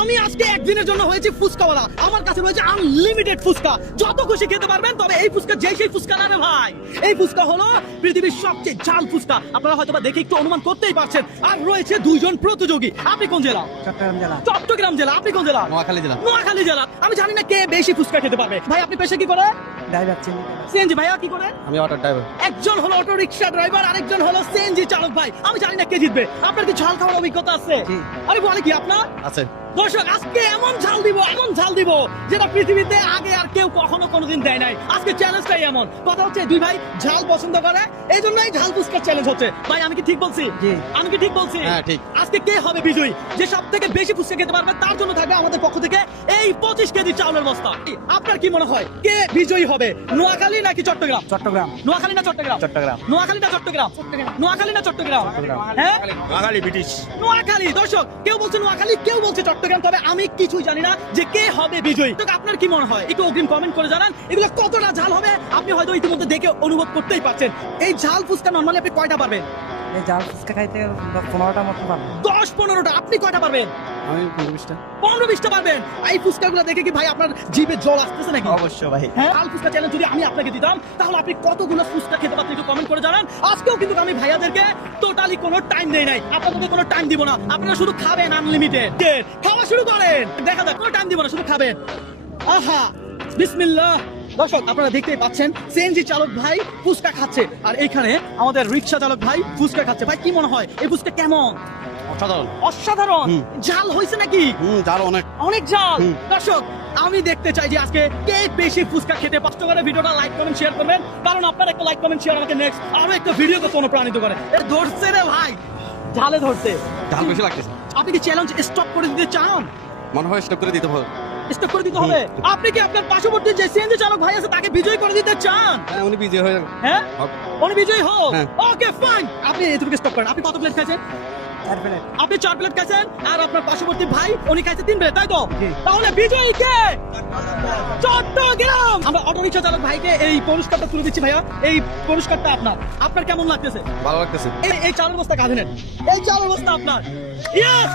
আমি আজকে একদিনের জন্য হয়েছি ফুচকাওয়ালা। আমার কাছে রয়েছে আনলিমিটেড ফুচকা, যত খুশি খেতে পারবেন। তবে এই ফুচকা সেই ফুচকা না রে ভাই, এই ফুচকা হলো পৃথিবীর সবচেয়ে ঝাল ফুচকা। আপনারা হয়তো বা দেখে একটু অনুমান করতেই পারছেন। আর রয়েছে দুইজন প্রতিযোগী। আপনি কোন জেলা? চট্টগ্রাম জেলা। চট্টগ্রাম জেলা। আপনি কোন জেলা? নোয়াখালী জেলা। নোয়াখালী জেলা। আমি জানি না কে বেশি ফুচকা খেতে পারবে। ভাই আপনি পেশা কি করে? Driver CNG. ভাইয়া কি করে? আমি অটো ড্রাইভার। একজন হলো অটো রিকশা ড্রাইভার, আরেকজন হলো সিএনজি চালক। ভাই আমি জানি না কে জিতবে। আপনার কি ঝাল খাওয়ার অভিজ্ঞতা আছে? জি। আরে বলে কি আপনার আছে। দর্শক আজকে এমন ঝাল দিব যেটা পৃথিবীতে আগে আর কেউ কখনো কোনোদিন দেয় নাই। আজকে চ্যালেঞ্জটাই এমন। কথা হচ্ছে দুই ভাই ঝাল পছন্দ করে, এই জন্যই ঝাল ফুচকা চ্যালেঞ্জ হচ্ছে। ভাই আমি কি ঠিক বলছি? জি। আমি কি ঠিক বলছি? হ্যাঁ ঠিক। আজকে কে হবে বিজয়ী? যে সব থেকে বেশি ফুচকা খেতে পারবে তার জন্য থাকবে আমাদের পক্ষ থেকে এই 25 কেজি চাউলের বস্তা। আপনার কি মনে হয় কে বিজয়ী হবে? নোয়াখালী নাকি চট্টগ্রাম? চট্টগ্রাম। নোয়াখালী না চট্টগ্রাম? চট্টগ্রাম। নোয়াখালী না চট্টগ্রাম? নোয়াখালী না চট্টগ্রাম? হ্যাঁ নোয়াখালী ব্রিটিশ। নোয়াখালী। দর্শক কেউ বলছে নোয়াখালী, কেউ বলছে চট্টগ্রাম। তবে আমি কিছুই জানি না যে কে হবে বিজয়ী। তো আপনার কি মনে হয় একটু অগ্রিম কমেন্ট করে জানান এগুলো কতটা ঝাল হবে। আপনি হয়তো ইতিমধ্যে দেখে অনুভব করতেই পারছেন। এই ঝাল ফুচকা নরমালি আপনি কয়টা পারবেন? এই জাল ফুচকা খাইতে 15টা মতো পাবো। 10-15টা। আপনি কয়টা পারবেন? আমি 15-20টা। 15-20টা পারবেন। এই ফুচকাগুলো দেখে কি ভাই আপনার জিভে জল আসতেছে নাকি? অবশ্যই ভাই। হ্যাঁ, ঝাল ফুচকা চ্যালেঞ্জ যদি আমি আপনাকে দিতাম তাহলে আপনি কতগুলো ফুচকা খেতে পারতেন একটু কমেন্ট করে জানান। আজকেও কিন্তু আমি ভাইয়াদেরকে টোটালি কোনো টাইম দেই নাই, আপনাদেরকে কোনো টাইম দিব না। আপনারা শুধু খাবেন আনলিমিটেড। খাওয়া শুরু করেন, দেখা যাক। কোনো টাইম দিব না, শুধু খাবেন। আহা বিসমিল্লাহ। দর্শক আপনারা দেখতেই পাচ্ছেন সিএনজি চালক ভাই ফুচকা খাচ্ছে, আর এইখানে আমাদের রিকশা চালক ভাই ফুচকা খাচ্ছে। ভাই কি মনে হয় এই ফুচকা কেমন? অসাধারণ। অসাধারণ। জাল হয়েছে নাকি? জাল অনেক। অনেক জাল। দর্শক আমি দেখতে চাই যে আজকে কে বেশি ফুচকা খেতে কষ্ট করে। ভিডিওটা লাইক কমেন্ট শেয়ার করবেন, কারণ আপনার একটা লাইক কমেন্ট শেয়ার আমাকে নেক্সট আরো একটা ভিডিওকে অনুপ্রাণিত করে। ধরছে রে ভাই, ঝালে ধরছে। জাল বেশি লাগতেছে। আপনি কি চ্যালেঞ্জ স্টপ করে দিতে চান? মনে হয় স্টপ করে দিতে হবে। স্টপ করে দিতে হবে? আপনি কি আপনার পার্শ্ববর্তী যে সিএনজি চালক ভাই আছে তাকে বিজয় করে দিতে চান? হ্যাঁ উনি বিজি হয়ে যাবে। হ্যাঁ উনি বিজয়ী হোক। হ্যাঁ। Okay fine. আপনি এটুকু স্টপ করেন। আপনি কত প্লেট খাইছেন? 4 প্লেট। আপনি 4 প্লেট খাইছেন, আর আপনার পার্শ্ববর্তী ভাই উনি খাইছে 3 প্লেট, তাই তো? জি। তাহলে বিজয়ী কে? চট্টগ্রাম। আমরা অটো রিকশা চালক ভাইকে এই পুরস্কারটা তুলে দিচ্ছি। ভাইয়া এই পুরস্কারটা আপনার। আপনার কেমন লাগতেছে? ভালো লাগতেছে। এই চালের বস্তা কাঁধে নেন। এই চালের বস্তা আপনার। ইয়েস।